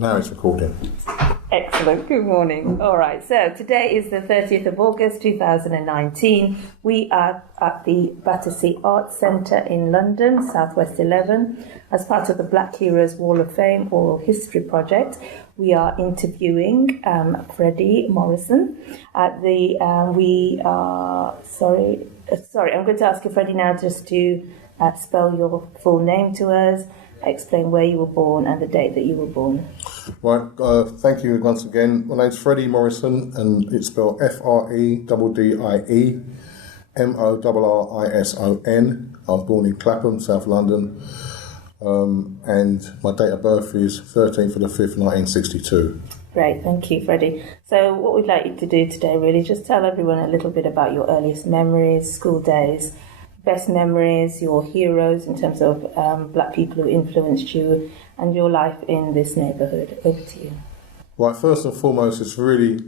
Now it's recording. Excellent. Good morning. All right. So today is the 30th of August 2019. We are at the Battersea Arts Centre in London, Southwest 11, as part of the Black Heroes Wall of Fame Oral History Project. We are interviewing Freddie Morrison at the. I'm going to ask you, Freddie, now just to spell your full name to us. Explain where you were born and the date that you were born. Right, thank you once again. My name's Freddie Morrison, and it's spelled FREDDIE MORRISON. I was born in Clapham, South London, and my date of birth is 13th of the 5th, 1962. Great, thank you, Freddie. So what we'd like you to do today, really, just tell everyone a little bit about your earliest memories, school days, best memories, your heroes in terms of black people who influenced you, and your life in this neighbourhood. Over to you. Right, first and foremost, it's really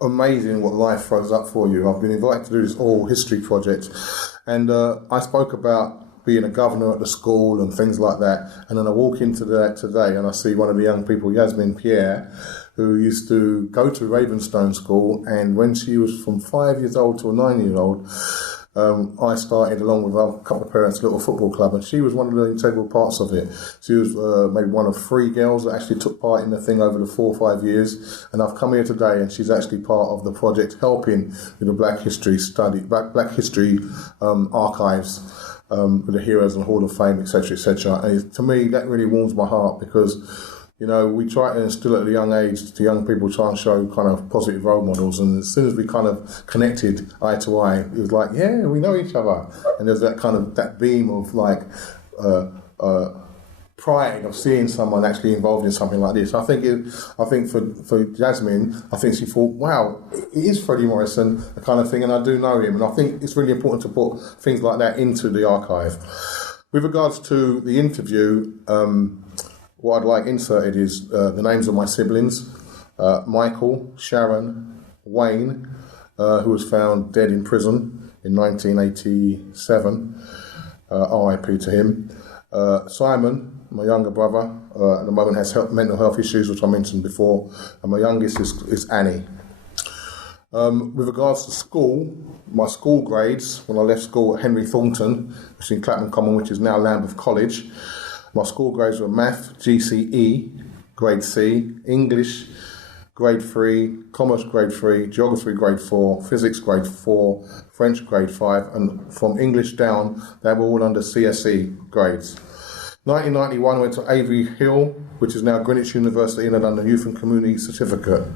amazing what life throws up for you. I've been invited to do this oral history project, and I spoke about being a governor at the school and things like that, and then I walk into that today and I see one of the young people, Yasmin Pierre, who used to go to Ravenstone School, and when she was from 5 years old to a 9-year-old, I started, along with a couple of parents, a little football club, and she was one of the integral parts of it. She was maybe one of 3 girls that actually took part in the thing over the 4 or 5 years, and I've come here today, and she's actually part of the project helping with the Black History archives, with the Heroes and Hall of Fame, etc., etc. And to me, that really warms my heart, because you know, we try to instill at a young age to young people, try and show kind of positive role models. And as soon as we kind of connected eye to eye, it was like, yeah, we know each other. And there's that kind of, that beam of like pride of seeing someone actually involved in something like this. I think for Jasmine, I think she thought, wow, it is Freddie Morrison, the kind of thing, and I do know him. And I think it's really important to put things like that into the archive. With regards to the interview, what I'd like inserted is the names of my siblings, Michael, Sharon, Wayne, who was found dead in prison in 1987, RIP to him, Simon, my younger brother, at the moment has mental health issues, which I mentioned before, and my youngest is Annie. With regards to school, my school grades, when I left school at Henry Thornton, which is in Clapham Common, which is now Lambeth College, my school grades were Math, GCE, Grade C, English, Grade 3, Commerce, Grade 3, Geography, Grade 4, Physics, Grade 4, French, Grade 5, and from English down, they were all under CSE grades. 1991, I went to Avery Hill, which is now Greenwich University, and I done the Youth and Community Certificate.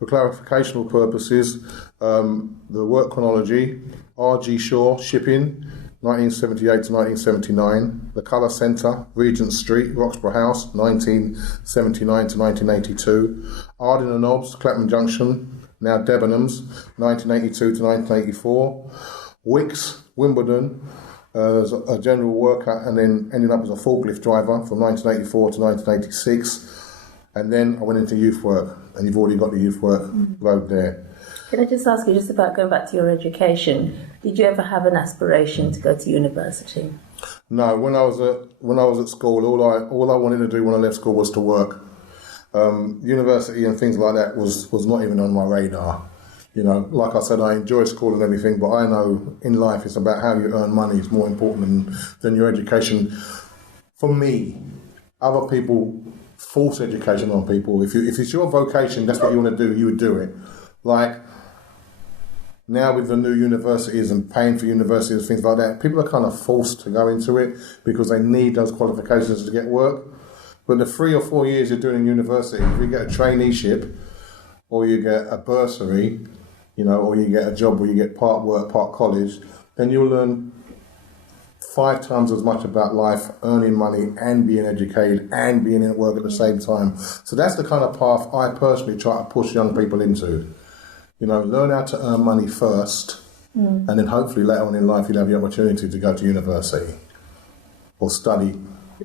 For clarificational purposes, the work chronology, R.G. Shaw, Shipping, 1978 to 1979, the Colour Centre, Regent Street, Roxburgh House, 1979 to 1982, Arden and Nobbs, Clapham Junction, now Debenhams, 1982 to 1984, Wicks, Wimbledon, as a general worker, and then ended up as a forklift driver from 1984 to 1986, and then I went into youth work, and you've already got the youth work road there. Can I just ask you, just about going back to your education, did you ever have an aspiration to go to university? No, when I was at school, all I wanted to do when I left school was to work. University and things like that was not even on my radar. You know, like I said, I enjoy school and everything, but I know in life it's about how you earn money. It's more important than your education. For me, other people force education on people. If it's your vocation, that's what you want to do, you would do it. Like, now with the new universities and paying for universities and things like that, people are kind of forced to go into it because they need those qualifications to get work. But the 3 or 4 years you're doing in university, if you get a traineeship or you get a bursary, you know, or you get a job where you get part work, part college, then you'll learn 5 times as much about life, earning money and being educated and being at work at the same time. So that's the kind of path I personally try to push young people into. You know, learn how to earn money first, and then hopefully later on in life you'll have the opportunity to go to university or study,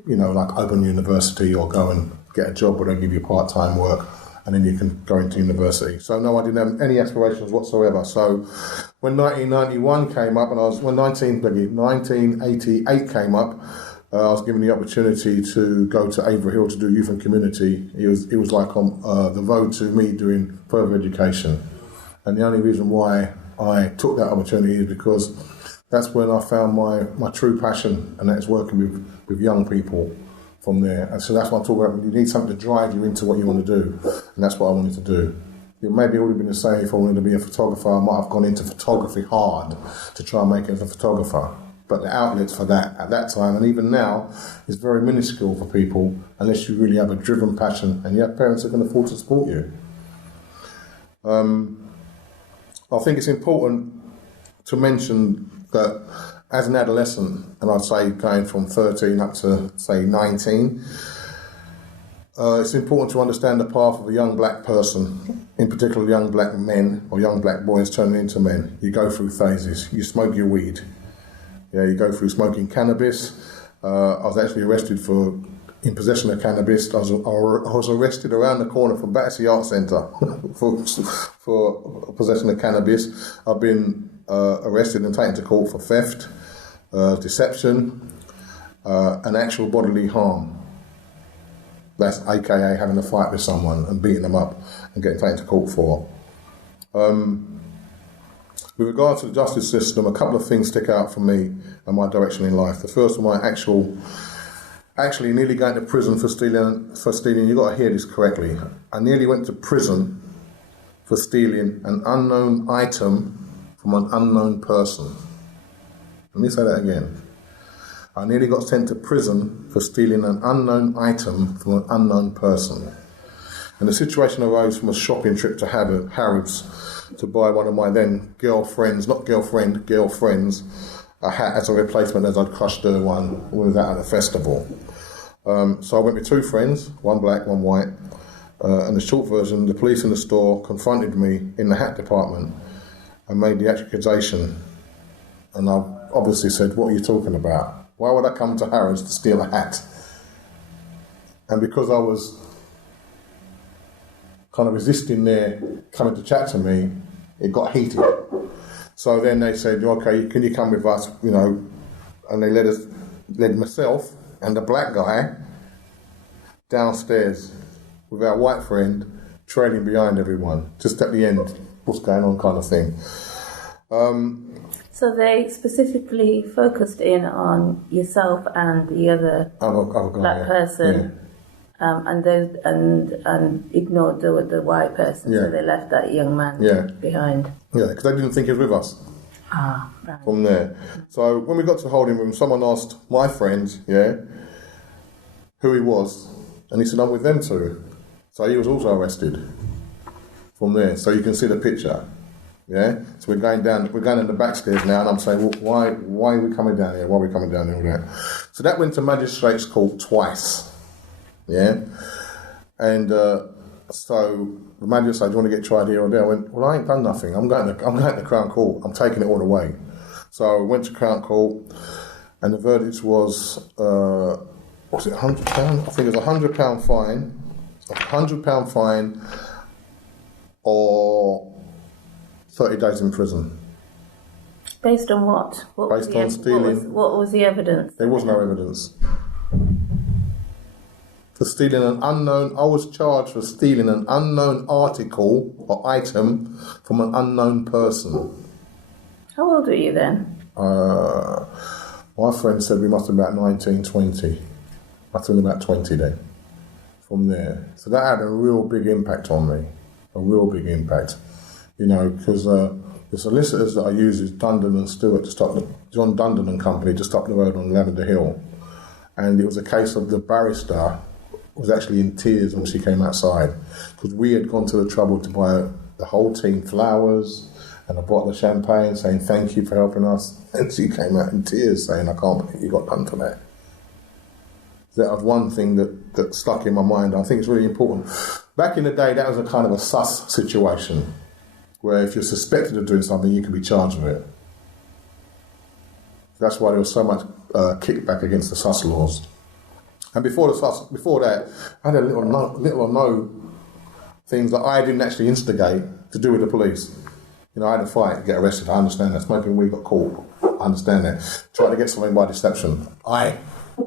you know, like Open University, or go and get a job where they give you part-time work, and then you can go into university. So no, I didn't have any aspirations whatsoever. So when 1991 came up, and when 1988 came up, I was given the opportunity to go to Avery Hill to do youth and community. It was like on the road to me doing further education. And the only reason why I took that opportunity is because that's when I found my true passion, and that's working with young people from there. And so that's what I'm talking about. You need something to drive you into what you want to do, and that's what I wanted to do. It maybe would have been the same if I wanted to be a photographer. I might have gone into photography hard to try and make it as a photographer. But the outlets for that at that time, and even now, is very minuscule for people unless you really have a driven passion and you have parents that can afford to support you. I think it's important to mention that as an adolescent, and I'd say going from 13 up to, say, 19, it's important to understand the path of a young black person, in particular young black men or young black boys turning into men. You go through phases. You smoke your weed. Yeah, you go through smoking cannabis. I was actually arrested in possession of cannabis. I was arrested around the corner from Battersea Arts Centre for possession of cannabis. I've been arrested and taken to court for theft, deception, and actual bodily harm. That's AKA having a fight with someone and beating them up and getting taken to court for. With regard to the justice system, a couple of things stick out for me and my direction in life. The first one, actually nearly going to prison for stealing. You've got to hear this correctly. I nearly went to prison for stealing an unknown item from an unknown person. Let me say that again. I nearly got sent to prison for stealing an unknown item from an unknown person. And the situation arose from a shopping trip to Harrods to buy one of my then girlfriends, a hat as a replacement as I'd crushed her one when we was out at a festival. So I went with two friends, one black, one white, and the short version, the police in the store confronted me in the hat department and made the accusation. And I obviously said, "What are you talking about? Why would I come to Harrods to steal a hat?" And because I was kind of resisting their coming to chat to me, it got heated. So then they said, "Okay, can you come with us?" And they led myself and the black guy downstairs with our white friend trailing behind everyone, just at the end, what's going on kind of thing. So they specifically focused in on yourself and the other black person. And ignored the white person, so they left that young man behind. Yeah, because they didn't think he was with us. Right. From there. So when we got to the holding room, someone asked my friend, who he was, and he said, "I'm with them too." So he was also arrested from there. So you can see the picture. Yeah. So we're going in the back stairs now, and I'm saying, "Well, why are we coming down here? Why are we coming down here?" So that went to magistrates' court twice. Yeah, and so the manager said, "Do you want to get tried here or there?" I went, "Well, I ain't done nothing. I'm going to Crown Court. I'm taking it all the way." So I went to Crown Court, and the verdict was, was it £100? I think it was £100 fine, £100 fine, or 30 days in prison. Based on what? Based on stealing. What was the evidence? There was no evidence. For stealing I was charged for stealing an unknown article or item from an unknown person. How old were you then? My friend said we must have been about 19, 20. I was about 20 then, from there. So that had a real big impact on me, a real big impact. Because the solicitors that I use is Dundon and Stewart, John Dundon and Company, just up the road on Lavender Hill. And it was a case of the barrister was actually in tears when she came outside, because we had gone to the trouble to buy the whole team flowers and a bottle of champagne saying thank you for helping us, and she came out in tears saying, "I can't believe you got done for that." That was one thing that stuck in my mind. I think it's really important. Back in the day, that was a kind of a sus situation, where if you're suspected of doing something, you can be charged with it. That's why there was so much kickback against the sus laws. And before that, I had a little or no things that I didn't actually instigate to do with the police. I had a fight, get arrested, I understand that. Smoking weed, got caught, I understand that. Tried to get something by deception. I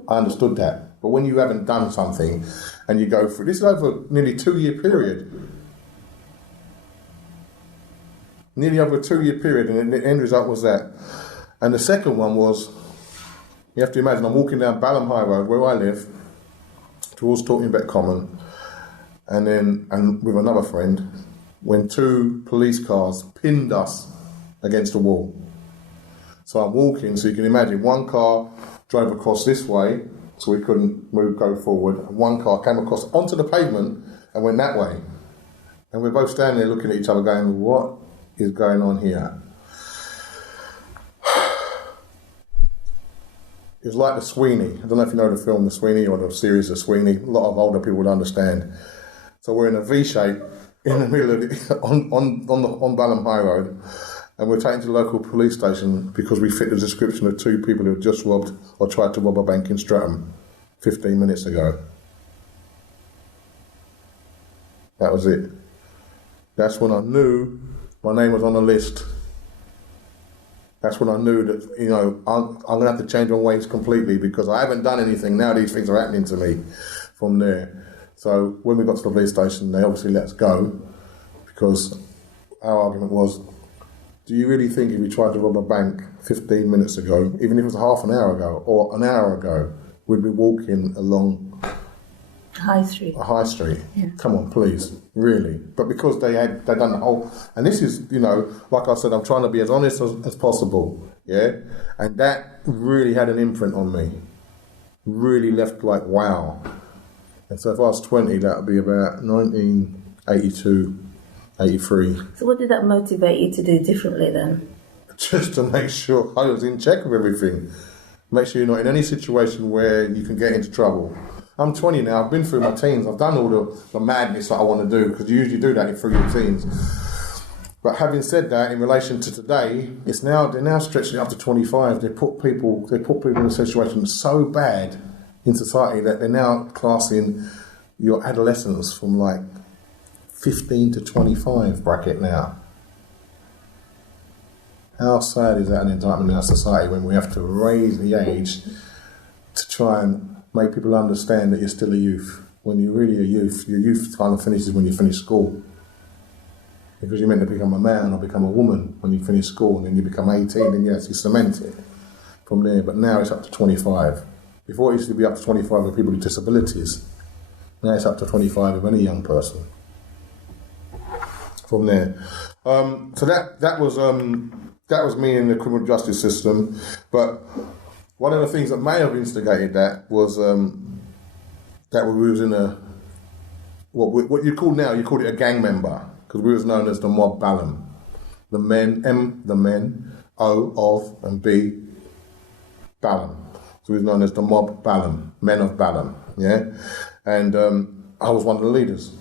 I understood that. But when you haven't done something and you go through, this is over nearly 2-year period. Nearly over a 2-year period, and the end result was that. And the second one was, you have to imagine, I'm walking down Balham High Road, where I live, towards Tawtonbeck Common, and with another friend, when 2 police cars pinned us against the wall. So I'm walking, so you can imagine, one car drove across this way, so we couldn't go forward, and one car came across onto the pavement and went that way. And we're both standing there looking at each other going, what is going on here? It was like The Sweeney. I don't know if you know the film The Sweeney or the series The Sweeney. A lot of older people would understand. So we're in a V shape in the middle of on Balham High Road, and we're taken to the local police station because we fit the description of 2 people who had just robbed or tried to rob a bank in Streatham 15 minutes ago. That was it. That's when I knew my name was on the list. That's when I knew that, you know, I'm going to have to change my ways completely because I haven't done anything. Now these things are happening to me from there. So when we got to the police station, they obviously let us go because our argument was, do you really think if we tried to rob a bank 15 minutes ago, even if it was half an hour ago or an hour ago, we'd be walking along High Street. A high street. Yeah. Come on, please. Really. But because they'd done the whole... And this is, you know, like I said, I'm trying to be as honest as possible. Yeah? And that really had an imprint on me. Really left like, wow. And so if I was 20, that would be about 1982, 83. So what did that motivate you to do differently then? Just to make sure I was in check with everything. Make sure you're not in any situation where you can get into trouble. I'm 20 now, I've been through my teens, I've done all the madness that I want to do, because you usually do that through your teens. But having said that, in relation to today, they're now stretching it up to 25. They put people in a situation so bad in society that they're now classing your adolescents from like 15 to 25 bracket now. How sad is that an indictment in our society when we have to raise the age to try and make people understand that you're still a youth. When you're really a youth, your youth kind of finishes when you finish school. Because you're meant to become a man or become a woman when you finish school, and then you become 18, and yes, you cement it from there. But now it's up to 25. Before it used to be up to 25 with people with disabilities. Now it's up to 25 with any young person. From there. So that was me in the criminal justice system. But one of the things that may have instigated that was that we was in what you call now, you call it a gang member, because we was known as the Mob Balham. The men, O of, and B, Balham. So we was known as the Mob Balham, Men of Balham, yeah? And I was one of the leaders.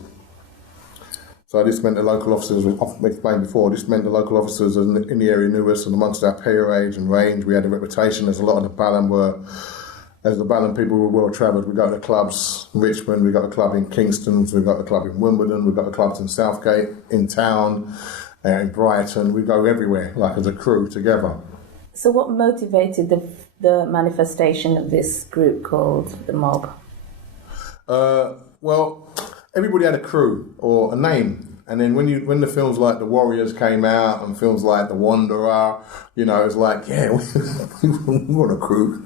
So this meant the local officers, I've explained before, this meant the local officers in the area knew us, and amongst our peer age and range, we had a reputation, as a lot of the Balham as the Balham people were well travelled. We got to clubs in Richmond, we got a club in Kingston, we got a club in Wimbledon, we got the clubs in Southgate, in town, in Brighton. We go everywhere, like as a crew together. So what motivated the manifestation of this group called the Mob? Well, everybody had a crew or a name, and then when the films like The Warriors came out and films like The Wanderer, you know, it's like, yeah, we want a crew,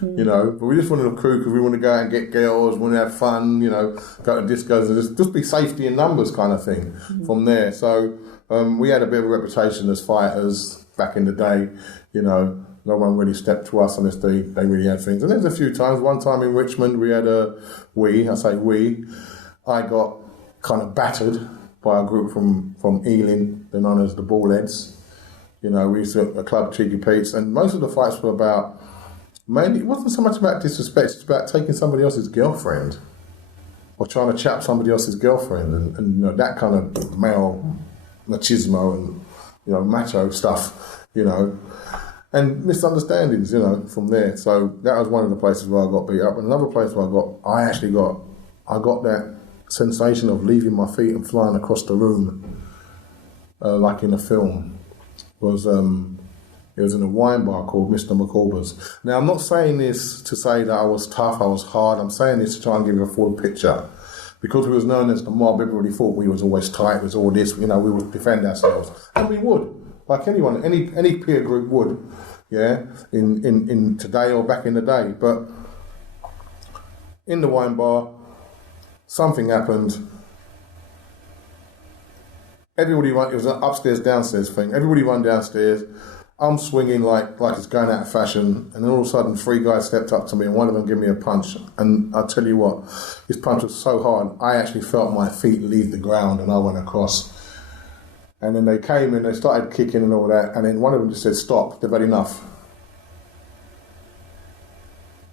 you know, but we just wanted a crew because we want to go out and get girls, want to have fun, you know, go to discos and just be safety in numbers kind of thing from there. So we had a bit of a reputation as fighters back in the day, you know. No one really stepped to us unless they really had things. And there's a few times. One time in Richmond, we had I got kind of battered by a group from Ealing. They're known as the Ballheads. You know, we used to a club, Cheeky Pete's, and most of the fights were about, mainly, it wasn't so much about disrespect, it's about taking somebody else's girlfriend or trying to chap somebody else's girlfriend and you know, that kind of male machismo and, you know, macho stuff, you know, and misunderstandings, you know, from there. So that was one of the places where I got beat up. And another place where I got that sensation of leaving my feet and flying across the room, like in a film, was it It was in a wine bar called Mr. McCorber's. Now, I'm not saying this to say that I was tough, I was hard. I'm saying this to try and give you a full picture. Because we was known as the mob, everybody thought we was always tight, it was all this, we would defend ourselves. And we would, like anyone, any peer group would, in today or back in the day. But in the wine bar, something happened. Everybody run, it was an upstairs, downstairs thing. Everybody run downstairs. I'm swinging like it's going out of fashion, and then all of a sudden 3 guys stepped up to me and one of them gave me a punch. And I'll tell you what, his punch was so hard, I actually felt my feet leave the ground and I went across. And then they came and they started kicking and all that, and then one of them just said, "Stop, they've had enough."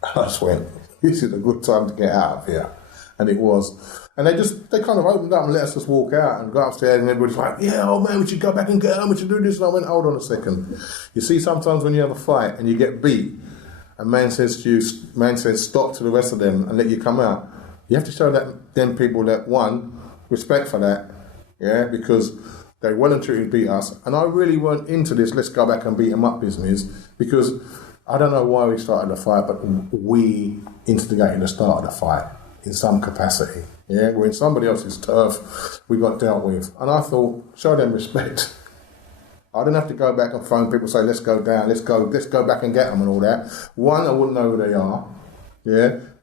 And I just went, this is a good time to get out of here. And it was. And they kind of opened up and let us just walk out and go upstairs, and everybody's like, "Yeah, oh man, we should go back and get home, we should do this." And I went, hold on a second. You see, sometimes when you have a fight and you get beat, a man says stop to the rest of them and let you come out. You have to show them people that, one, respect for that, because they well and truly beat us. And I really weren't into this let's go back and beat them up business, because I don't know why we started the fight, but we instigated the start of the fight in some capacity. We're in somebody else's turf, we got dealt with. And I thought, show them respect. I didn't have to go back and phone people and say, let's go down, let's go back and get them and all that. One, I wouldn't know who they are.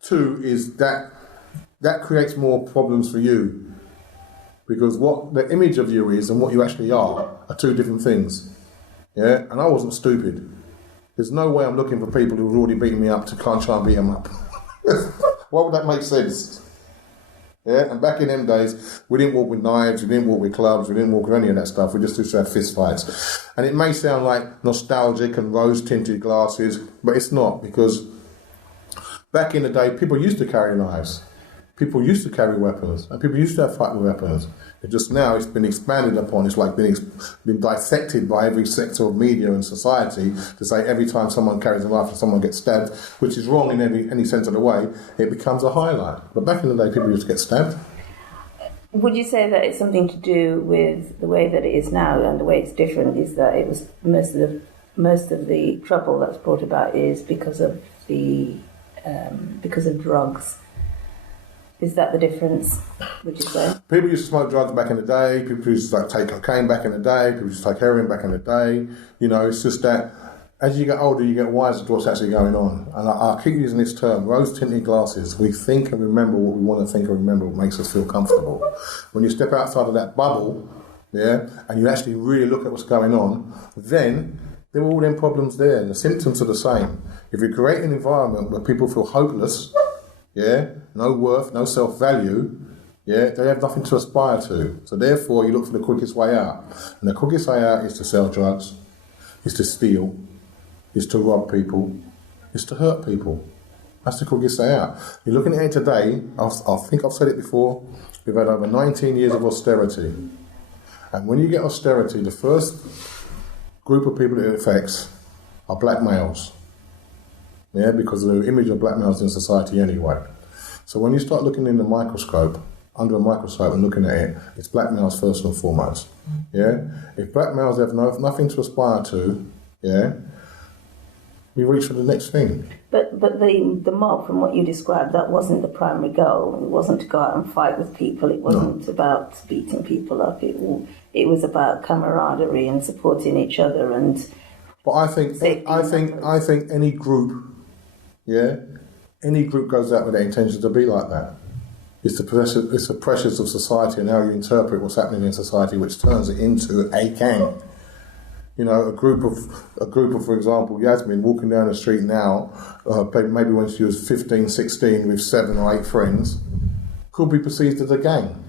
Two, is that creates more problems for you. Because what the image of you is and what you actually are two different things. And I wasn't stupid. There's no way I'm looking for people who've already beaten me up to try and beat them up. Why would that make sense? And back in them days, we didn't walk with knives, we didn't walk with clubs, we didn't walk with any of that stuff. We just used to have fist fights. And it may sound like nostalgic and rose-tinted glasses, but it's not, because back in the day, people used to carry knives. People used to carry weapons, and people used to have fighting weapons. It just now it's been expanded upon. It's like been dissected by every sector of media and society to say every time someone carries a knife and someone gets stabbed, which is wrong in any sense of the way, it becomes a highlight. But back in the day, people used to get stabbed. Would you say that it's something to do with the way that it is now and the way it's different? Is that it was most of the trouble that's brought about is because of drugs? Is that the difference, would you say? People used to smoke drugs back in the day. People used to take cocaine back in the day. People used to take heroin back in the day. It's just that as you get older, you get wiser to what's actually going on. And I keep using this term, rose-tinted glasses. We think and remember what we want to think and remember what makes us feel comfortable. When you step outside of that bubble, and you actually really look at what's going on, then there are all them problems there. The symptoms are the same. If you create an environment where people feel hopeless, no worth, no self-value, they have nothing to aspire to. So therefore, you look for the quickest way out. And the quickest way out is to sell drugs, is to steal, is to rob people, is to hurt people. That's the quickest way out. You're looking at it today, I think I've said it before, we've had over 19 years of austerity. And when you get austerity, the first group of people it affects are black males. Because of the image of black males in society anyway. So when you start looking in the microscope, under a microscope and looking at it, it's black males first and foremost. If black males have nothing to aspire to, we reach for the next thing. But the mob, from what you described, that wasn't the primary goal. It wasn't to go out and fight with people. It wasn't about beating people up. It was about camaraderie and supporting each other and. But I think any group. Any group goes out with their intention to be like that. It's the pressures of society and how you interpret what's happening in society, which turns it into a gang. A group of, for example, Yasmin walking down the street now, maybe when she was 15, 16 with 7 or 8 friends, could be perceived as a gang.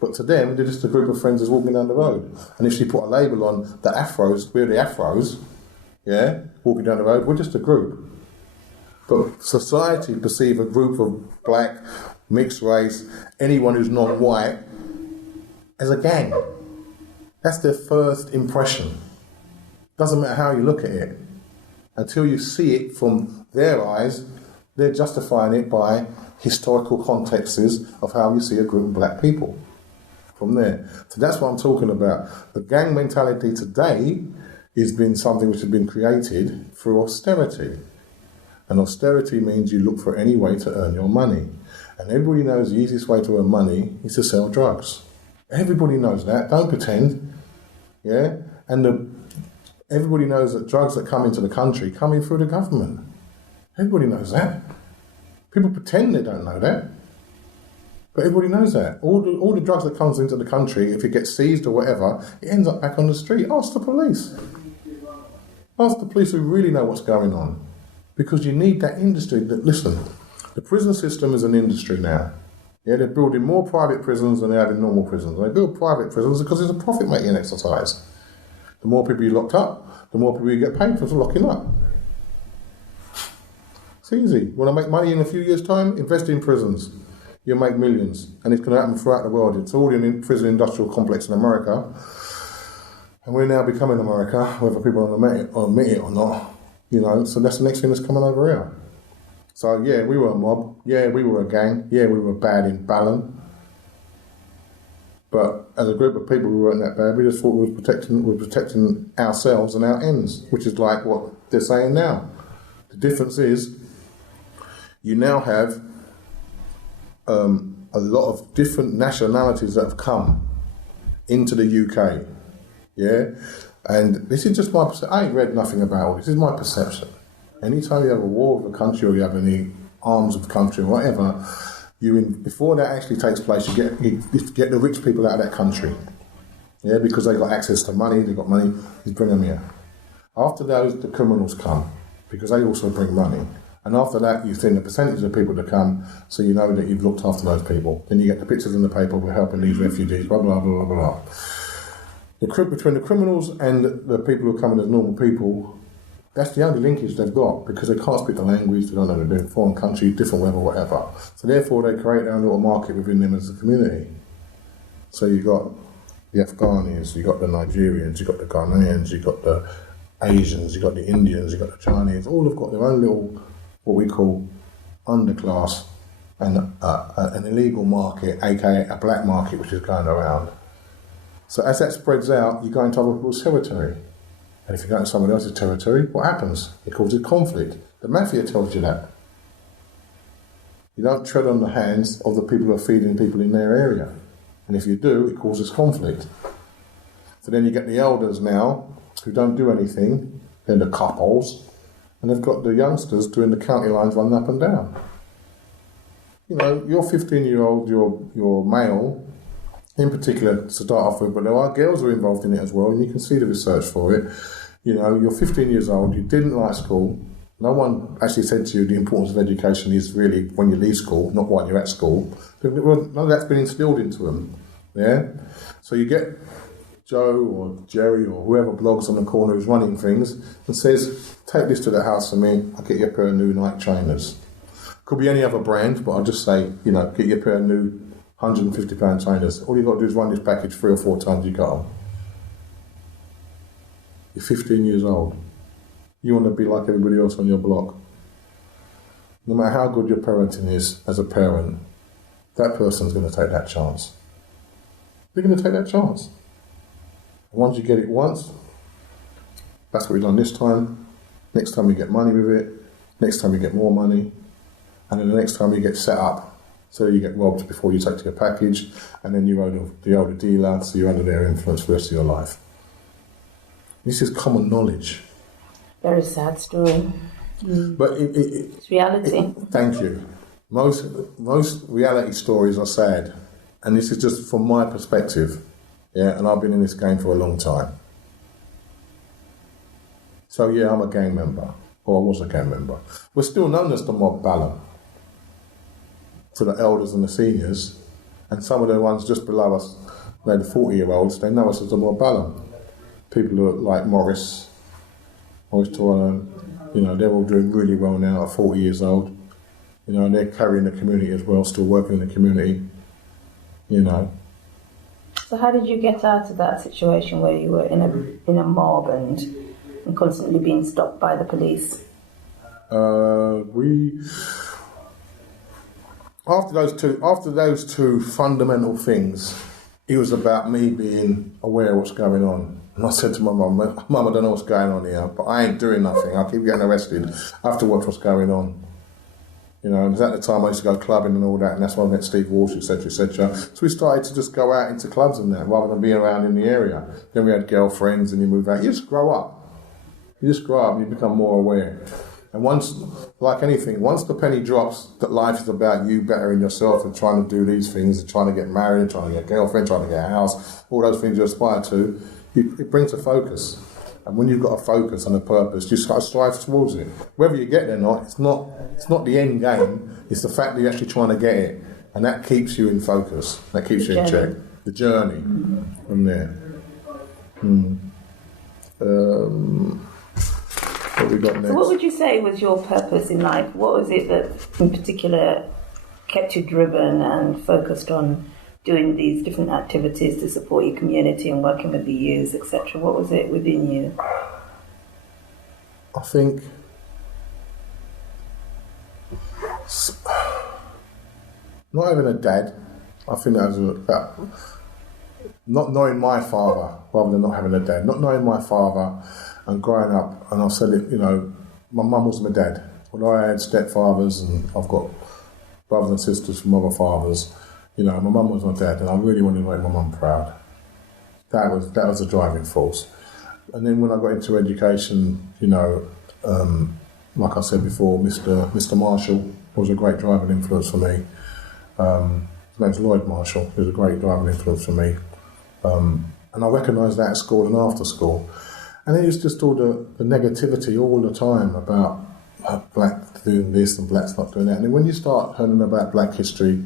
But to them, they're just a group of friends that's walking down the road. And if she put a label on the Afros, we're the Afros, walking down the road, we're just a group. But society perceive a group of black, mixed race, anyone who's non-white, as a gang. That's their first impression. Doesn't matter how you look at it. Until you see it from their eyes, they're justifying it by historical contexts of how you see a group of black people. From there. So that's what I'm talking about. The gang mentality today has been something which has been created through austerity. And austerity means you look for any way to earn your money. And everybody knows the easiest way to earn money is to sell drugs. Everybody knows that. Don't pretend. Yeah? And everybody knows that drugs that come into the country come in through the government. Everybody knows that. People pretend they don't know that. But everybody knows that. All the drugs that comes into the country, if it gets seized or whatever, it ends up back on the street. Ask the police. Ask the police who really know what's going on. Because you need that industry. Listen, the prison system is an industry now. Yeah, they're building more private prisons than they have in normal prisons. They build private prisons because it's a profit-making exercise. The more people you locked up, the more people you get paid for locking up. It's easy. You want to make money in a few years' time? Invest in prisons. You'll make millions. And it's going to happen throughout the world. It's already a prison industrial complex in America. And we're now becoming America, whether people admit it or not. You know, so that's the next thing that's coming over here. So, yeah, we were a mob. Yeah, we were a gang. Yeah, we were bad in Ballon. But as a group of people, we weren't that bad. We just thought we were protecting ourselves and our ends, which is like what they're saying now. The difference is you now have a lot of different nationalities that have come into the UK. Yeah? And this is just my perception. I ain't read nothing about it. This is my perception. Anytime you have a war with a country or you have any arms of the country or whatever, before that actually takes place, you get the rich people out of that country. Yeah, because they've got access to money, they've got money, you bring them here. After those, the criminals come, because they also bring money. And after that, you think the percentage of people that come, so you know that you've looked after those people. Then you get the pictures in the paper, we're helping these refugees, blah, blah, blah, blah, blah. Between the criminals and the people who are coming as normal people, that's the only linkage they've got, because they can't speak the language, they don't know they're in a foreign country, different weather, whatever. So therefore they create their own little market within them as a community. So you've got the Afghanis, you've got the Nigerians, you've got the Ghanaians, you've got the Asians, you've got the Indians, you've got the Chinese, all have got their own little, what we call underclass, and an illegal market, aka a black market, which is going around. So as that spreads out, you go into other people's territory. And if you go into someone else's territory, what happens? It causes conflict. The mafia tells you that. You don't tread on the hands of the people who are feeding people in their area. And if you do, it causes conflict. So then you get the elders now, who don't do anything, they're the couples, and they've got the youngsters doing the county lines running up and down. You know, you're 15-year-old, you're male, in particular, to start off with, but there are girls who are involved in it as well, and you can see the research for it. You know, you're 15 years old, you didn't like school, no one actually said to you the importance of education is really when you leave school, not while you're at school. None of that's been instilled into them, yeah? So you get Joe or Jerry or whoever blogs on the corner who's running things and says, take this to the house for me, I'll get you a pair of new Nike trainers. Could be any other brand, but I'll just say, you know, get you a pair of new £150 trainers. All you've got to do is run this package 3 or 4 times, you got them. You're 15 years old. You want to be like everybody else on your block. No matter how good your parenting is as a parent, that person's going to take that chance. They're going to take that chance. And once you get it once, that's what we've done this time. Next time you get money with it. Next time you get more money. And then the next time you get set up. So you get robbed before you take your package, and then you owe the older dealer, so you're under their influence for the rest of your life. This is common knowledge. Very sad story. But it's reality. Thank you. Most reality stories are sad, and this is just from my perspective. Yeah, and I've been in this game for a long time. So yeah, I'm a gang member, or I was a gang member. We're still known as the Mob Ballon to the elders and the seniors, and some of the ones just below us, they're the 40-year-olds, they know us as the Mob Ballon. People who are like Maurice Toronto, you know, they're all doing really well now at 40 years old. You know, and they're carrying the community as well, still working in the community, you know. So how did you get out of that situation where you were in a mob and constantly being stopped by the police? After those two fundamental things, it was about me being aware of what's going on. And I said to my mum, Mum, I don't know what's going on here, but I ain't doing nothing. I keep getting arrested. I have to watch what's going on. You know, and at the time I used to go clubbing and all that, and that's when I met Steve Walsh, etc., etc. So we started to just go out into clubs and that, rather than being around in the area. Then we had girlfriends and you move out. You just grow up. You just grow up and you become more aware. And once, like anything, once the penny drops that life is about you bettering yourself and trying to do these things, and trying to get married, and trying to get a girlfriend, trying to get a house, all those things you aspire to, it brings a focus. And when you've got a focus and a purpose, you start to strive towards it. Whether you get there or not, it's not the end game, it's the fact that you're actually trying to get it. And that keeps you in focus. That keeps you in check. The journey from there. What we got next? So what would you say was your purpose in life? What was it that in particular kept you driven and focused on doing these different activities to support your community and working with the youth, etc.? What was it within you? I think not having a dad, I think that was about not knowing my father rather than not having a dad. Not knowing my father and growing up, and I've said it, you know, my mum was my dad. Although I had stepfathers and I've got brothers and sisters from other fathers, you know, my mum was my dad, and I really wanted to make my mum proud. That was the driving force. And then when I got into education, you know, like I said before, Mr. Marshall was a great driving influence for me. His name's Lloyd Marshall. He was a great driving influence for me. And I recognised that at school and after school. And it was just all the negativity all the time about black doing this and blacks not doing that. And then when you start learning about black history,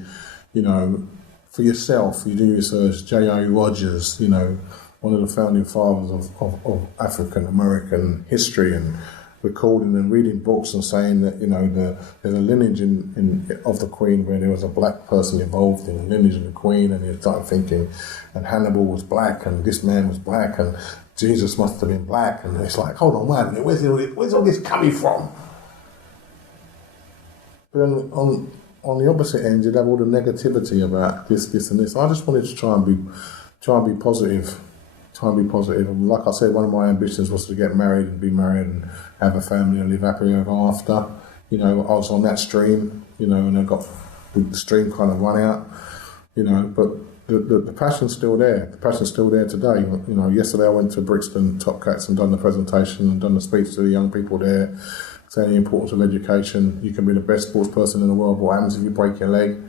you know, for yourself, you do research. J.I. Rogers, you know, one of the founding fathers of African American history, and recording and reading books and saying that, you know, there's a lineage of the Queen where there was a black person involved in the lineage of the Queen, and you start thinking, and Hannibal was black, and this man was black, and Jesus must have been black, and it's like, hold on, wait a minute, where's all this coming from? But then on the opposite end, you'd have all the negativity about this and this. I just wanted to try and be positive. And like I said, one of my ambitions was to get married and be married and have a family and live happily ever after. You know, I was on that stream, you know, and I got the stream kind of run out, you know, but the passion's still there. The passion's still there today. You know, yesterday I went to Brixton Top Cats and done the presentation and done the speech to the young people there, saying the importance of education. You can be the best sports person in the world, but what happens if you break your leg?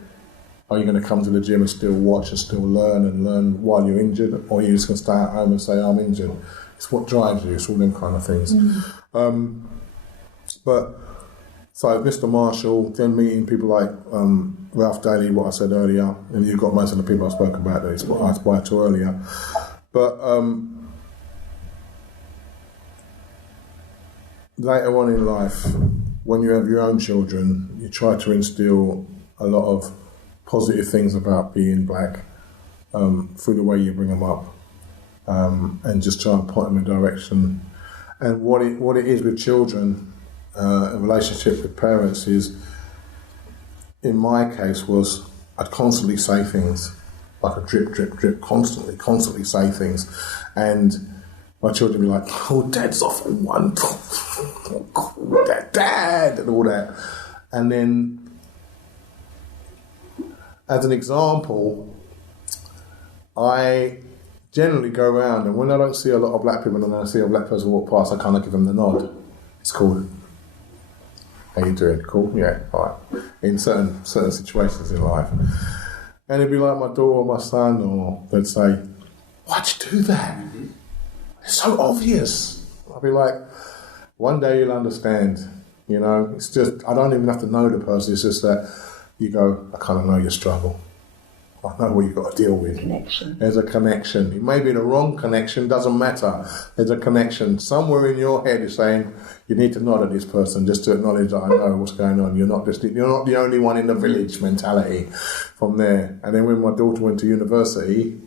Are you going to come to the gym and still watch and still learn while you're injured? Or are you just going to stay at home and say, I'm injured? It's what drives you. It's all them kind of things. But so Mr. Marshall, then meeting people like Ralph Daly, what I said earlier, and you've got most of the people I spoke about that I aspired to earlier. But later on in life, when you have your own children, you try to instill a lot of positive things about being black through the way you bring them up, and just try and point them in a direction. And what it is with children, a relationship with parents is, in my case, was I'd constantly say things like a drip, drip, drip, constantly say things, and my children would be like, "Oh, Dad's off on one, Dad," and all that, and then. As an example, I generally go around, and when I don't see a lot of black people and I see a black person walk past, I kind of give them the nod. It's called, how you doing? Cool? Yeah, all right. In certain situations in life. And it'd be like my daughter or my son, or they'd say, "Why'd you do that? It's so obvious." I'd be like, one day you'll understand, you know? It's just, I don't even have to know the person, it's just that you go, I kind of know your struggle. I know what you've got to deal with. Connection. There's a connection. It may be the wrong connection, doesn't matter. There's a connection. Somewhere in your head is saying, you need to nod at this person just to acknowledge that I know what's going on. You're not the only one in the village mentality from there. And then when my daughter went to university,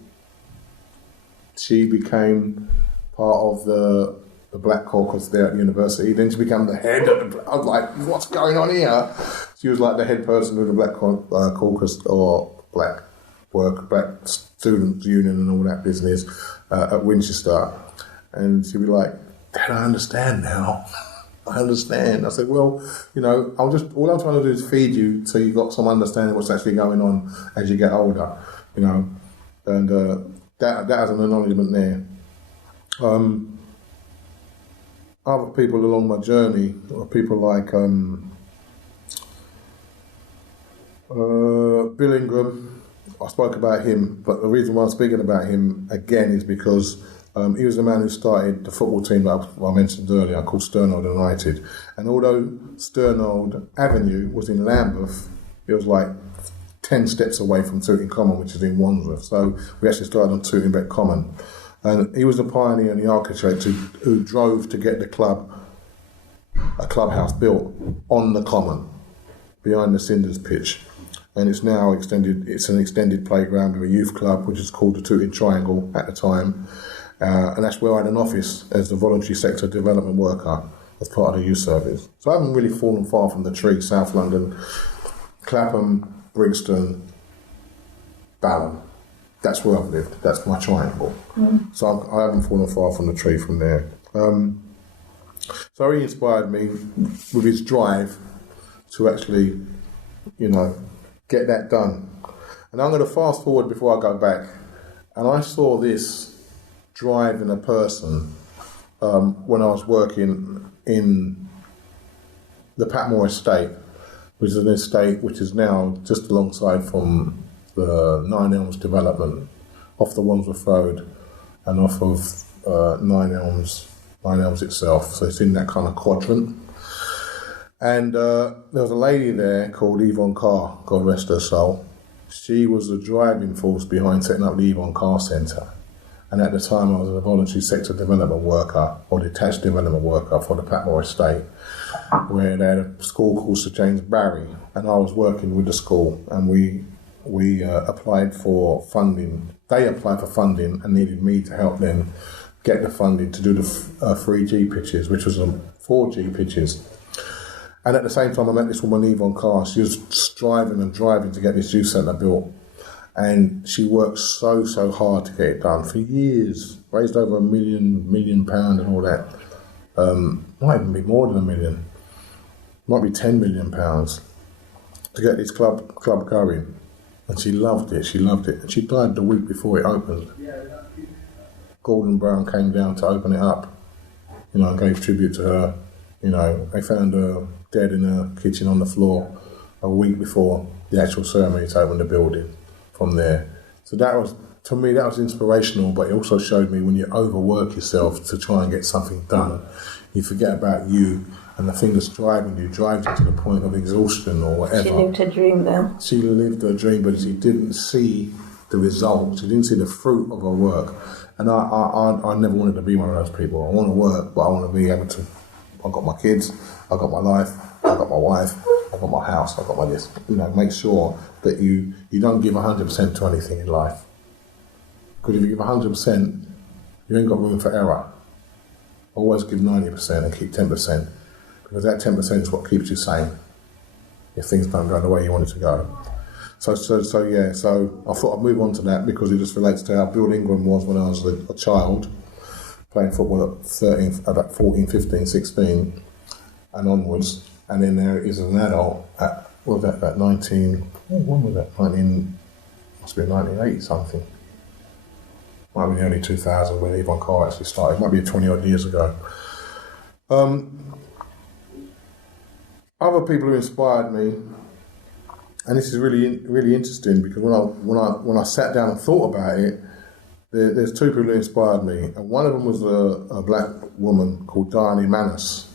she became part of the black caucus there at university. Then she became the head of the... I was like, what's going on here? She was like the head person of the black caucus or black students' union and all that business at Winchester. And she'd be like, Dad, I understand now. I understand. I said, well, all I'm trying to do is feed you so you've got some understanding what's actually going on as you get older, and that has an acknowledgement there. Other people along my journey are people like Bill Ingram. I spoke about him, but the reason why I'm speaking about him again is because he was the man who started the football team that I mentioned earlier, called Sturnold United. And although Sturnold Avenue was in Lambeth, it was like 10 steps away from Tooting Common, which is in Wandsworth. So we actually started on Tooting Beck Common. And he was the pioneer and the architect who drove to get a clubhouse built on the common, behind the Cinders pitch. And it's now extended. It's an extended playground with a youth club, which is called the Tooting Triangle at the time. And that's where I had an office as the voluntary sector development worker as part of the youth service. So I haven't really fallen far from the tree. South London, Clapham, Brixton, Balham. That's where I've lived. That's my triangle. So I haven't fallen far from the tree from there. So he inspired me with his drive to actually, get that done. And I'm going to fast forward before I go back. And I saw this drive in a person when I was working in the Patmore estate, which is an estate which is now just alongside from the Nine Elms development, off the Wandsworth Road and off of Nine Elms itself. So it's in that kind of quadrant. And there was a lady there called Yvonne Carr, God rest her soul. She was the driving force behind setting up the Yvonne Carr Centre. And at the time I was a voluntary sector development worker, or detached development worker for the Patmore estate, where they had a school called Sir James Barry, and I was working with the school, and we applied for funding. They applied for funding and needed me to help them get the funding to do the 3G pitches, which was 4G pitches. And at the same time, I met this woman, Yvonne Carr. She was striving and driving to get this youth centre built. And she worked so hard to get it done for years. Raised over £1 million and all that. Might even be more than £1 million. Might be £10 million to get this club going. And she loved it. And she died the week before it opened. Gordon Brown came down to open it up, and gave tribute to her. They found her dead in her kitchen on the floor a week before the actual ceremony to open the building from there. So that was, to me, that was inspirational, but it also showed me when you overwork yourself to try and get something done, you forget about you, and the thing that's driving you drives you to the point of exhaustion or whatever. She lived her dream though. She lived her dream, but she didn't see the results. She didn't see the fruit of her work. And I never wanted to be one of those people. I want to work, but I want to be able to. I've got my kids, I've got my life, I've got my wife, I've got my house, I've got my this. Make sure that you don't give 100% to anything in life. Because if you give 100%, you ain't got room for error. Always give 90% and keep 10%. Because that 10% is what keeps you sane if things don't go the way you want it to go. So I thought I'd move on to that because it just relates to how Bill Ingram was when I was a child, playing football at about 14, 15, 16 and onwards. And then there is an adult at, what was that, about 19, when was that, must be 1980 something. Might be the early 2000s when Yvonne Carr actually started, might be 20 odd years ago. Other people who inspired me, and this is really interesting because when I sat down and thought about it, there's two people who inspired me, and one of them was a black woman called Diane Manus,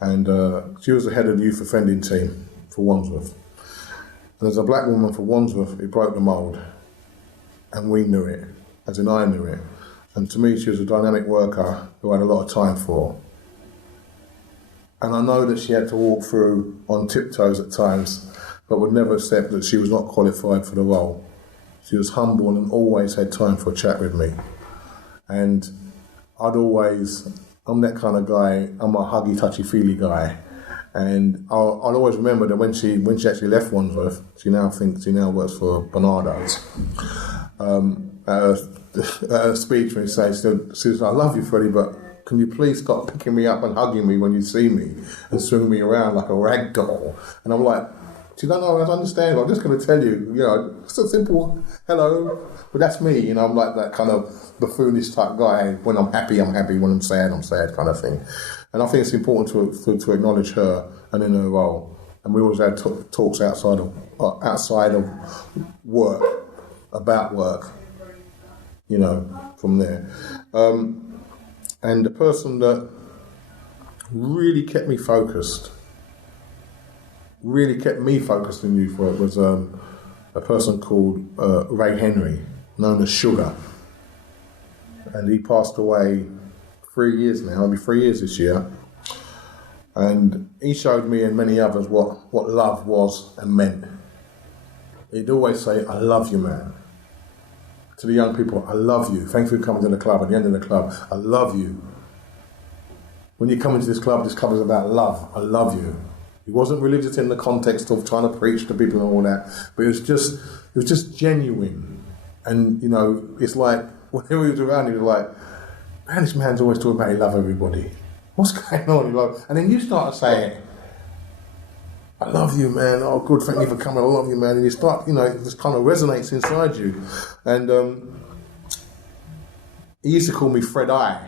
and she was the head of the youth offending team for Wandsworth. And as a black woman for Wandsworth, it broke the mould, and we knew it, as in I knew it. And to me, she was a dynamic worker who I had a lot of time for. And I know that she had to walk through on tiptoes at times, but would never accept that she was not qualified for the role. She was humble and always had time for a chat with me. And I'm that kind of guy, I'm a huggy, touchy-feely guy. And I'll always remember that when she actually left Wandsworth, she now works for Bernardo's. at a speech when he says, Susan, I love you, Freddie, but can you please stop picking me up and hugging me when you see me and swinging me around like a rag doll? And I'm like, do you not know? I understand. I'm just going to tell you, just a simple hello. But that's me, I'm like that kind of buffoonish type guy. When I'm happy, I'm happy. When I'm sad kind of thing. And I think it's important to acknowledge her and in her role. And we always had talks outside of work, about work, from there. And the person that really kept me focused in youth work was a person called Ray Henry, known as Sugar. And he passed away 3 years now, it'll be 3 years this year. And he showed me and many others what love was and meant. He'd always say, I love you, man. To the young people, I love you. Thank you for coming to the club. At the end of the club, I love you. When you come into this club is about love. I love you. He wasn't religious in the context of trying to preach to people and all that, but it was just genuine. And, it's like, whenever he was around, he was like, man, this man's always talking about he loves everybody. What's going on? And then you start to say, I love you, man. Oh, good, thank you for coming. I love you, man. And you start, it just kind of resonates inside you. And he used to call me Fred I,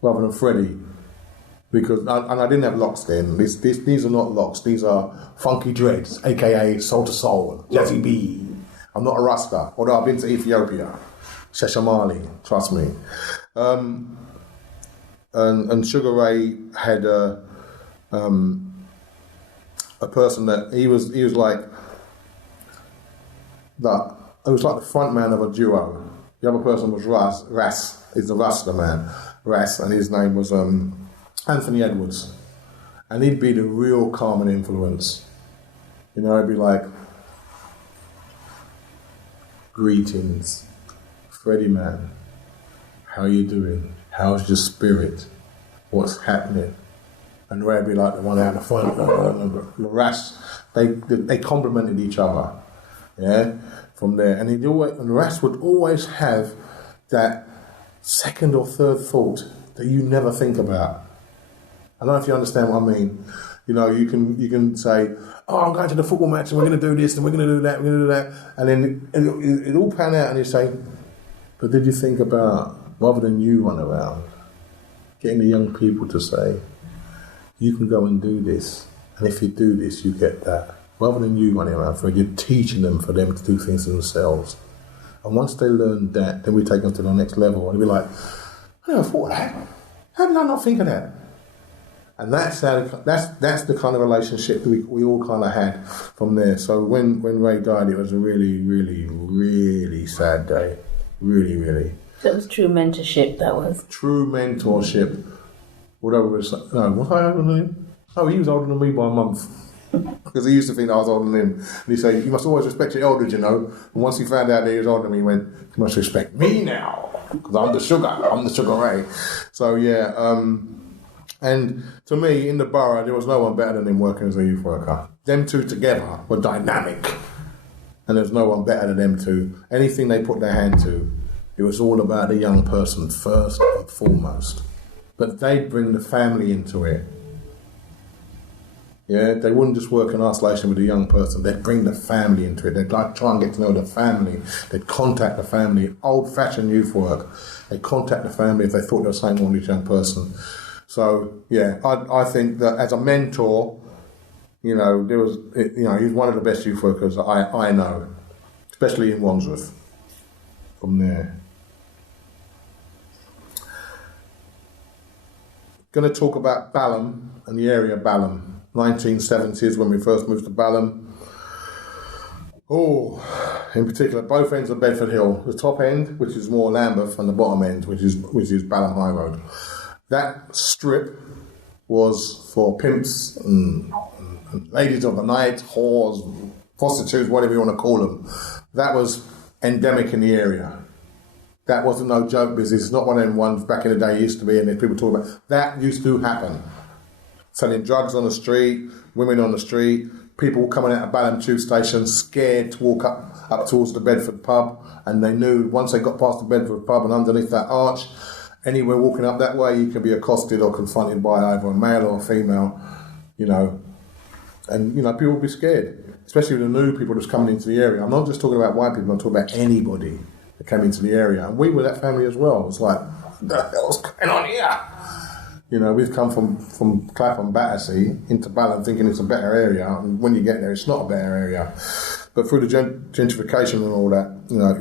rather than Freddie, because I didn't have locks then. These are not locks. These are funky dreads, aka soul to soul, Jazzy B. I'm not a Rasta, although I've been to Ethiopia, Sheshamali, trust me. And Sugar Ray had a person that he was like that. It was like the front man of a duo. The other person was Ras is the Rasta man, Ras, and his name was Anthony Edwards, and he'd be the real calming influence. He'd be like, greetings, Freddie man, how you doing? How's your spirit? What's happening? And Ray'd be like the one out the front. The Ras, they complimented each other. Yeah, from there, and Ras would always have that second or third thought that you never think about. I don't know if you understand what I mean. You can say, oh, I'm going to the football match and we're going to do this and we're going to do that, we're going to do that, and then it all pan out and you say, but did you think about, rather than you run around, getting the young people to say, you can go and do this, and if you do this, you get that. Rather than you running around for it, you're teaching them for them to do things themselves. And once they learn that, then we take them to the next level and be like, I never thought of that. How did I not think of that? And that's the kind of relationship that we all kind of had from there. So when Ray died, it was a really, really, really sad day. Really, really. That was true mentorship, that was. True mentorship. Although it was, was I older than him? Oh, he was older than me by a month. Because he used to think I was older than him. And he'd say, you must always respect your elders, And once he found out that he was older than me, he went, you must respect me now. Because I'm the Sugar Ray. So, yeah. And to me, in the borough, there was no one better than him working as a youth worker. Them two together were dynamic. And there's no one better than them two. Anything they put their hand to, it was all about the young person first and foremost. But they'd bring the family into it. Yeah, they wouldn't just work in isolation with the young person. They'd bring the family into it. They'd like try and get to know the family. They'd contact the family. Old-fashioned youth work. They'd contact the family if they thought there was something wrong with this young person. So yeah, I think that as a mentor, he was one of the best youth workers I know, especially in Wandsworth. From there, going to talk about Balham and the area of Balham. 1970s when we first moved to Balham. Oh, in particular, both ends of Bedford Hill. The top end, which is more Lambeth, and the bottom end, which is Balham High Road. That strip was for pimps and ladies of the night, whores, prostitutes, whatever you want to call them. That was endemic in the area. That wasn't no joke business. It's not one of them ones back in the day used to be, and there's people talk about. That used to happen. Selling drugs on the street, women on the street, people coming out of Balham Tube Station scared to walk up towards the Bedford pub, and they knew once they got past the Bedford pub and underneath that arch, anywhere walking up that way, you can be accosted or confronted by either a male or a female, you know, and, you know, people will be scared, especially the new people that's coming into the area. I'm not just talking about white people, I'm talking about anybody that came into the area. And we were that family as well. It was like, what the hell's going on here? You know, we've come from Clapham, Battersea into Balham thinking it's a better area, and when you get there, it's not a better area. But through the gentrification and all that, you know, it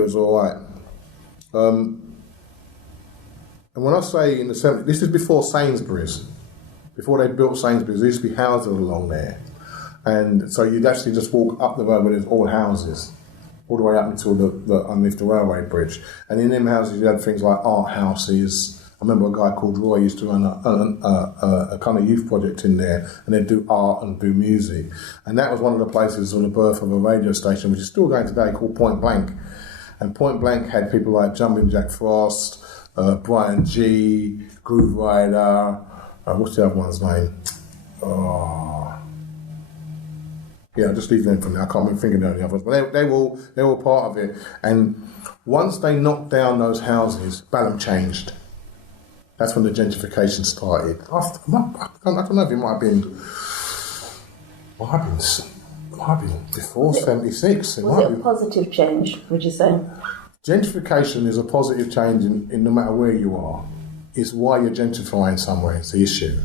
was all right. And when I say in the 70s, this is before Sainsbury's. Before they built Sainsbury's, there used to be houses along there. And so you'd actually just walk up the road where there's all houses, all the way up until the underneath the railway bridge. And in them houses, you had things like art houses. I remember a guy called Roy used to run a kind of youth project in there, and they'd do art and do music. And that was one of the places on the birth of a radio station, which is still going today, called Point Blank. And Point Blank had people like Jumping Jack Frost, Brian G, Groove Rider, what's the other one's name? Yeah, just leave them from there. I can't even think of the others, but they were all part of it. And once they knocked down those houses, Balham changed. That's when the gentrification started. I don't know if it might have been before 76. Was it a positive change, would you say? Gentrification is a positive change in no matter where you are. It's why you're gentrifying somewhere. It's the issue.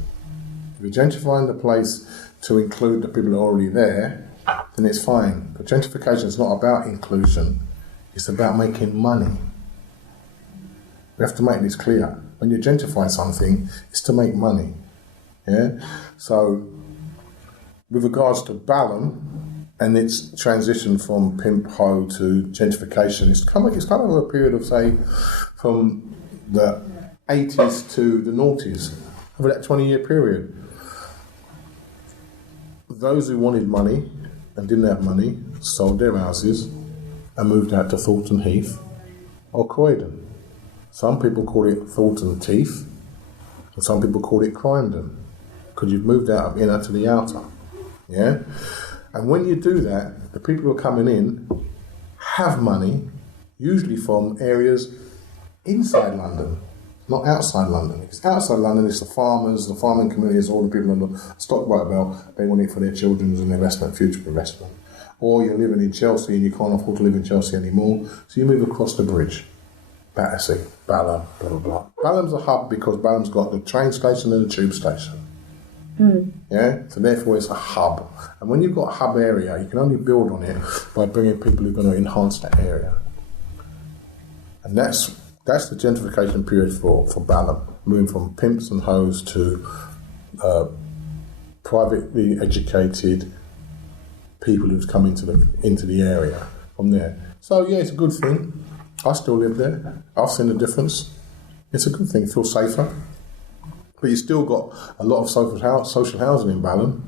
If you're gentrifying the place to include the people who are already there, then it's fine. But gentrification is not about inclusion. It's about making money. We have to make this clear. When you gentrify something, it's to make money. Yeah. So, with regards to Balham and its transition from pimp ho to gentrification, it's kind of a period of, say, from the 80s to the noughties, over that 20-year period. Those who wanted money and didn't have money sold their houses and moved out to Thornton Heath or Croydon. Some people call it Thornton Teeth, and some people call it Croydon, because you've moved out of inner to the outer. Yeah? And when you do that, the people who are coming in have money, usually from areas inside London, not outside London. Because outside London, it's the farmers, the farming communities, all the people on the stock right belt, they want it for their children as an investment, future investment. Or you're living in Chelsea and you can't afford to live in Chelsea anymore, so you move across the bridge. Battersea, Balham, blah, blah, blah. Balham's a hub because Balham's got the train station and the tube station. Yeah? So therefore it's a hub. And when you've got a hub area, you can only build on it by bringing people who are going to enhance that area. And that's the gentrification period for Balham, moving from pimps and hoes to privately educated people who've come into the area from there. So yeah, it's a good thing. I still live there. I've seen the difference. It's a good thing. Feel safer. But you still got a lot of social housing in Balham.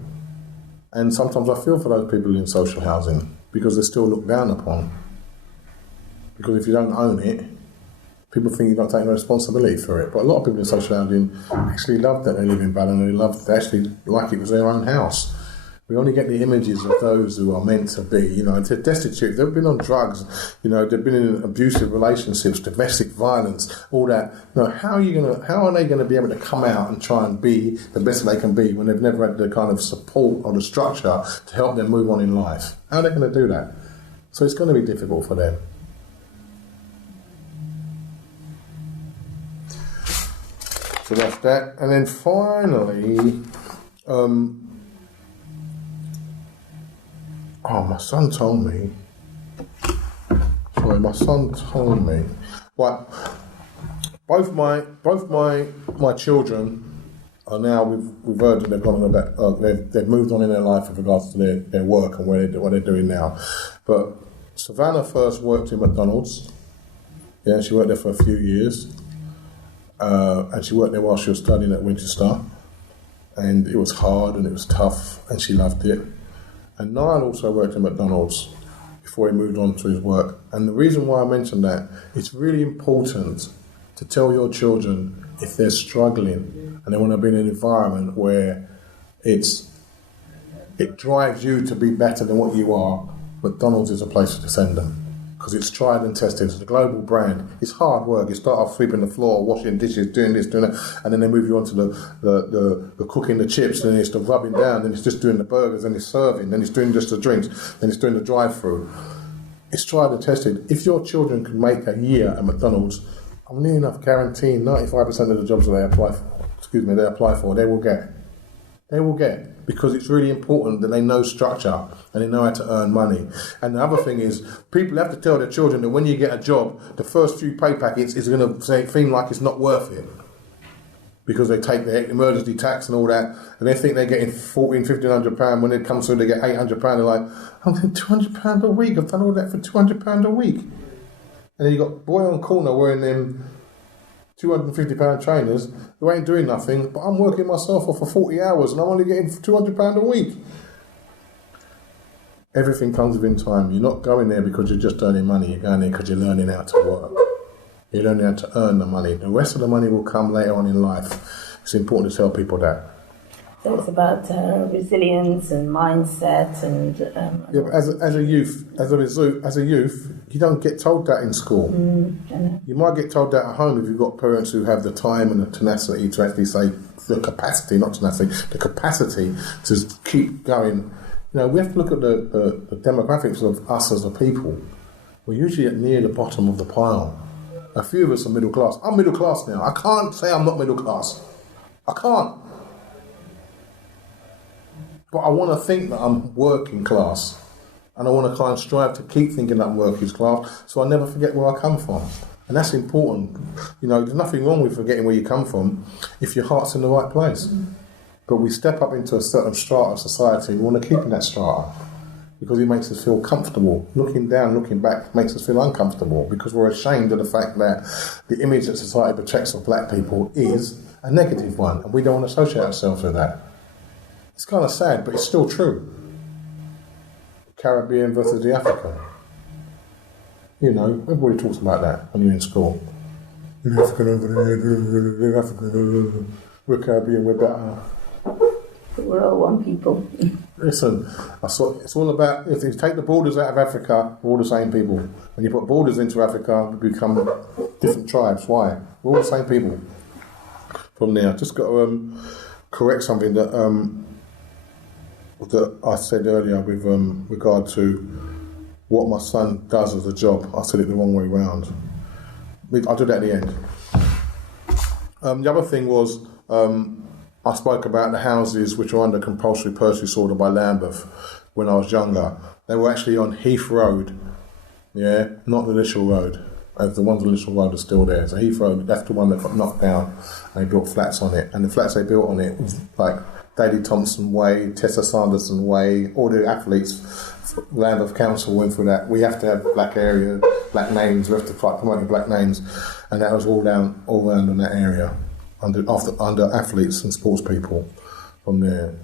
And sometimes I feel for those people in social housing because they're still looked down upon. Because if you don't own it, people think you don't take no responsibility for it. But a lot of people in social housing actually love that they live in Balham and they actually like it was their own house. We only get the images of those who are meant to be, you know, they're destitute, they've been on drugs, you know, they've been in abusive relationships, domestic violence, all that. You know, how are they going to be able to come out and try and be the best they can be when they've never had the kind of support or the structure to help them move on in life? How are they going to do that? So it's going to be difficult for them. So that's that. And then finally, my son told me. Well, both my children are now. We've heard that they've gone on about. They've moved on in their life with regards to their work and what they're doing now. But Savannah first worked in McDonalds. Yeah, she worked there for a few years, and she worked there while she was studying at Winchester. And it was hard and it was tough, and she loved it. And Niall also worked in McDonald's before he moved on to his work. And the reason why I mentioned that, it's really important to tell your children if they're struggling and they want to be in an environment where it's it drives you to be better than what you are, McDonald's is a place to send them. Because it's tried and tested. It's a global brand. It's hard work. You start off sweeping the floor, washing dishes, doing this, doing that, and then they move you on to the cooking the chips, and then it's the rubbing down, then it's just doing the burgers, then it's serving, then it's doing just the drinks, then it's doing the drive-through. It's tried and tested. If your children can make a year at McDonald's, I'm near enough guaranteeing 95% of the jobs that they apply for, they will get. They will get. Because it's really important that they know structure and they know how to earn money. And the other thing is, people have to tell their children that when you get a job, the first few pay packets is going to seem like it's not worth it. Because they take their emergency tax and all that, and they think they're getting £1,400, £1,500. When it comes through, they get £800. They're like, I'm getting £200 a week. I've done all that for £200 a week. And then you got boy on corner wearing them £250 trainers who ain't doing nothing, but I'm working myself off for 40 hours and I'm only getting £200 a week. Everything comes within time. You're not going there because you're just earning money. You're going there because you're learning how to work. You're learning how to earn the money. The rest of the money will come later on in life. It's important to tell people that. So it's about resilience and mindset and... yeah, but as a youth, you don't get told that in school. You might get told that at home if you've got parents who have the time and the tenacity to actually say, the capacity to keep going. You know, we have to look at the demographics of us as a people. We're usually near the bottom of the pile. A few of us are middle class. I'm middle class now. I can't say I'm not middle class. I can't. But I want to think that I'm working class. And I want to try and strive to keep thinking that I'm working class so I never forget where I come from. And that's important. You know, there's nothing wrong with forgetting where you come from if your heart's in the right place. But we step up into a certain strata of society, we want to keep in that strata because it makes us feel comfortable. Looking down, looking back makes us feel uncomfortable because we're ashamed of the fact that the image that society projects of black people is a negative one and we don't want to associate ourselves with that. It's kind of sad, but it's still true. Caribbean versus the African. You know, everybody talks about that when you're in school. The African over there, the African, we're Caribbean, we're better. But we're all one people. Listen, it's all about, if you take the borders out of Africa, we're all the same people. When you put borders into Africa, we become different tribes. Why? We're all the same people. From there, I just got to correct something that I said earlier with regard to what my son does as a job. I said it the wrong way round. I'll do that at the end. The other thing was I spoke about the houses which are under compulsory purchase order by Lambeth when I was younger. They were actually on Heath Road, yeah, not the Lishall Road. As the ones on Lishall Road are still there. So Heath Road, that's the one that got knocked down and they built flats on it. And the flats they built on it was like Daley Thompson Way, Tessa Sanderson Way, all the athletes. Lambeth Council went through that. We have to have black area, black names. We have to start promoting black names, and that was all around in that area, under athletes and sports people. From there,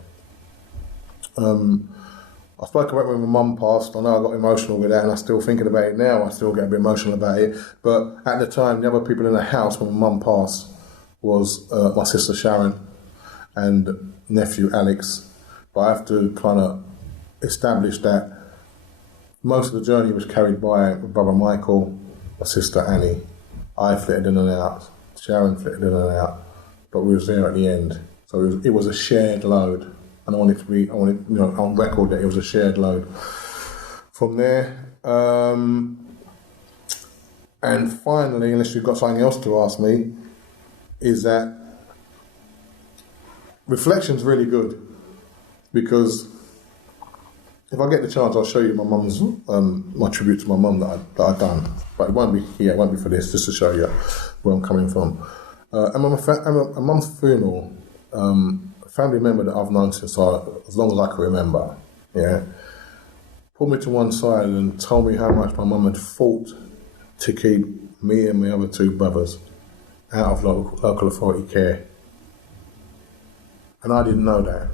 I spoke about when my mum passed. I know I got emotional with that, and I'm still thinking about it now. I still get a bit emotional about it. But at the time, the other people in the house when my mum passed was my sister Sharon and nephew Alex. But I have to kind of establish that most of the journey was carried by my brother Michael, my sister Annie. I flitted in and out. Sharon flitted in and out. But we was there at the end. So it was a shared load. And I wanted on record that it was a shared load. From there, and finally, unless you've got something else to ask me, is that reflection's really good. Because if I get the chance, I'll show you my mum's my tribute to my mum that I've done. But it won't be for this, just to show you where I'm coming from. And my mum's funeral, a family member that I've known since as long as I can remember, yeah, pulled me to one side and told me how much my mum had fought to keep me and my other two brothers out of local authority care. And I didn't know that.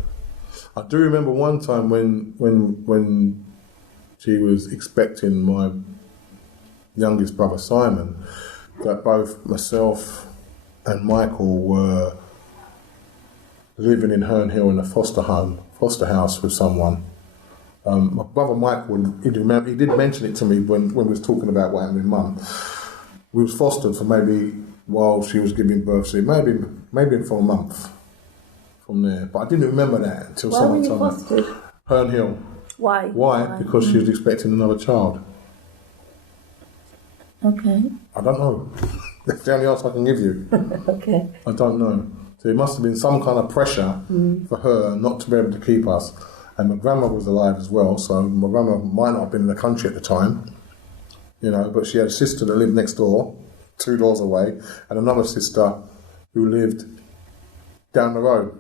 I do remember one time when she was expecting my youngest brother Simon, that both myself and Michael were living in Herne Hill in a foster home foster house with someone. My brother Michael, he did mention it to me when we was talking about what happened with Mum. We was fostered for maybe while she was giving birth, so maybe for a month from there. But I didn't remember that until someone told me. Why were you fostered? Herne Hill. Why? Why? Because she was expecting another child. Okay. I don't know. That's the only answer I can give you. Okay. I don't know. So it must have been some kind of pressure for her not to be able to keep us. And my grandma was alive as well, so my grandma might not have been in the country at the time, but she had a sister that lived next door, 2 doors away, and another sister who lived down the road,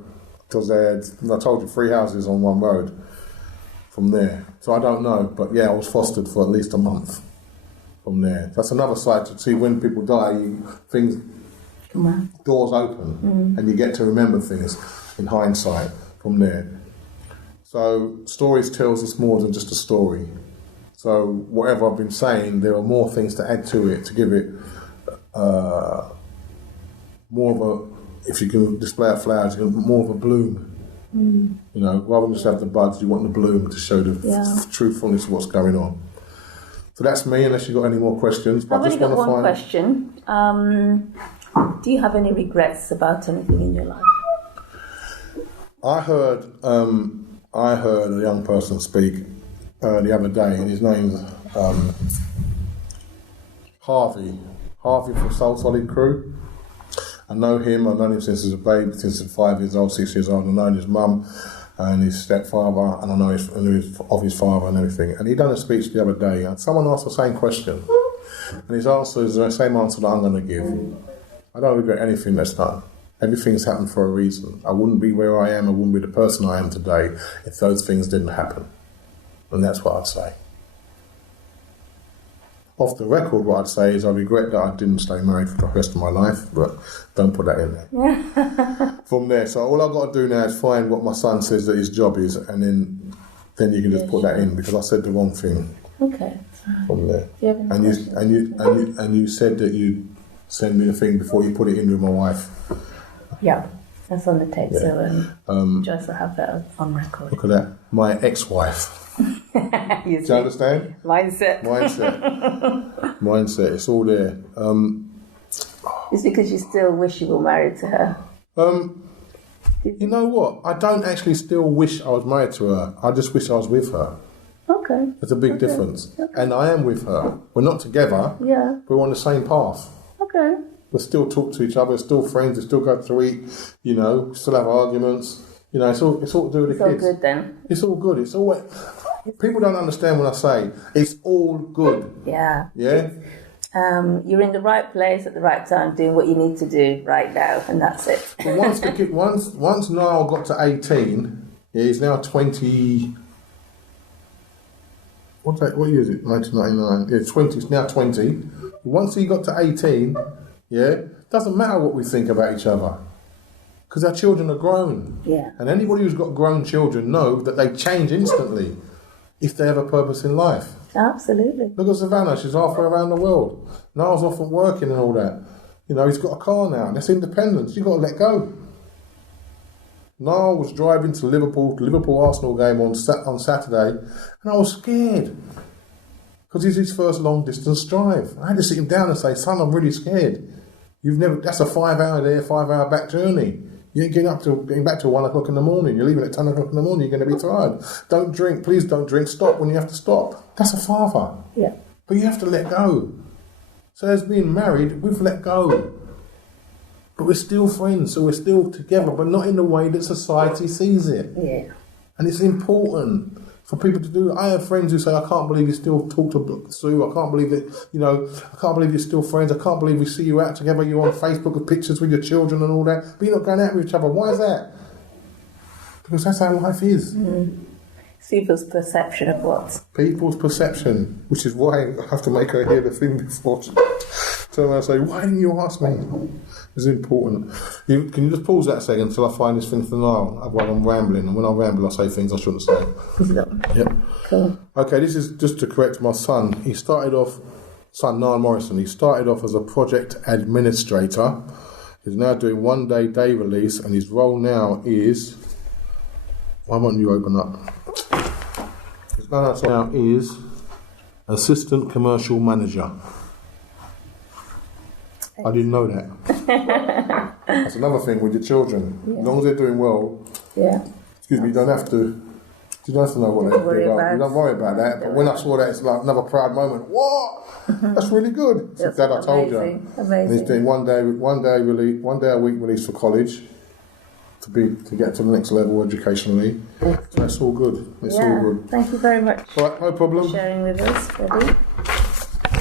because they had, I told you, 3 houses on one road from there. So I don't know, but yeah, I was fostered for at least a month from there. That's another side to see when people die, doors open, and you get to remember things in hindsight from there. So stories tells us more than just a story. So whatever I've been saying, there are more things to add to it, to give it more of a, if you can display a flower, more of a bloom. Rather than just have the buds, you want the bloom to show the truthfulness of what's going on. So that's me, unless you've got any more questions. But I've only got one question. Do you have any regrets about anything in your life? I heard a young person speak the other day, and his name's Harvey from Soul Solid Crew. I know him. I've known him since he was a baby, since he was 5 years old, 6 years old. I've known his mum and his stepfather, and I know of his father and everything. And he done a speech the other day, and someone asked the same question, and his answer is the same answer that I'm going to give. I don't regret anything that's done. Everything's happened for a reason. I wouldn't be where I am, I wouldn't be the person I am today if those things didn't happen. And that's what I'd say. Off the record, what I'd say is I regret that I didn't stay married for the rest of my life, but don't put that in there. From there, so all I've got to do now is find what my son says that his job is, and then you can just put that in, because I said the wrong thing. Okay. From there. And you said that you'd send me the thing before you put it in with my wife. Yeah, that's on the tape, so just to have that on record. Look at that. My ex-wife. Do you understand? Mindset. It's all there. It's because you still wish you were married to her. You know what? I don't actually still wish I was married to her. I just wish I was with her. Okay. There's a big difference. Okay. And I am with her. We're not together. Yeah. But we're on the same path. Okay. We still talk to each other. We're still friends. We still go to eat. We still have arguments. It's all to do with the kids. It's all good then. It's all good. It's all. People don't understand when I say it's all good. Yeah. Yeah. You're in the right place at the right time, doing what you need to do right now, and that's it. But once Niall got to 18, he's now 20. What year is it? 1999. Yeah, 20. He's now 20. Once he got to 18, doesn't matter what we think about each other, because our children are grown. Yeah. And anybody who's got grown children know that they change instantly if they have a purpose in life. Absolutely. Look at Savannah, she's halfway around the world. Niall's off and working and all that. He's got a car now, and that's independence. You've got to let go. Niall was driving to Liverpool Arsenal game on Saturday, and I was scared, because it's his first long distance drive. I had to sit him down and say, son, I'm really scared. That's a 5 hour there, 5 hour back journey. You ain't getting back till 1 o'clock in the morning. You're leaving at 10 o'clock in the morning. You're going to be tired. Don't drink. Please don't drink. Stop when you have to stop. That's a father. Yeah. But you have to let go. So as being married, we've let go. But we're still friends. So we're still together, but not in the way that society sees it. Yeah. And it's important for people to do. I have friends who say, I can't believe you still talk to Sue. I can't believe it. I can't believe you're still friends. I can't believe we see you out together. You're on Facebook with pictures with your children and all that. But you're not going out with each other. Why is that? Because that's how life is. Mm. People's perception of what? People's perception, which is why I have to make her hear the thing before she turn around and say, why didn't you ask me? It's important. Can you just pause that a second until I find this thing for Niall? Otherwise I'm rambling, and when I ramble I say things I shouldn't say. Yep. Cool. Okay, this is just to correct my son. Niall Morrison, he started off as a project administrator. He's now doing 1 day release, and his role now is Why won't you open up? Now is assistant commercial manager. I didn't know that. That's another thing with your children. Yeah. As long as they're doing well. Yeah. Excuse me. You don't have to. You don't have to know what they're doing. You don't worry about that. But when I saw that, it's like another proud moment. What? That's really good. That's Dad, I told you. Amazing. And he's doing one day a week release for college to get to the next level educationally. So that's all good. It's all good. Thank you very much. All right, no problem. For sharing with us, Freddie.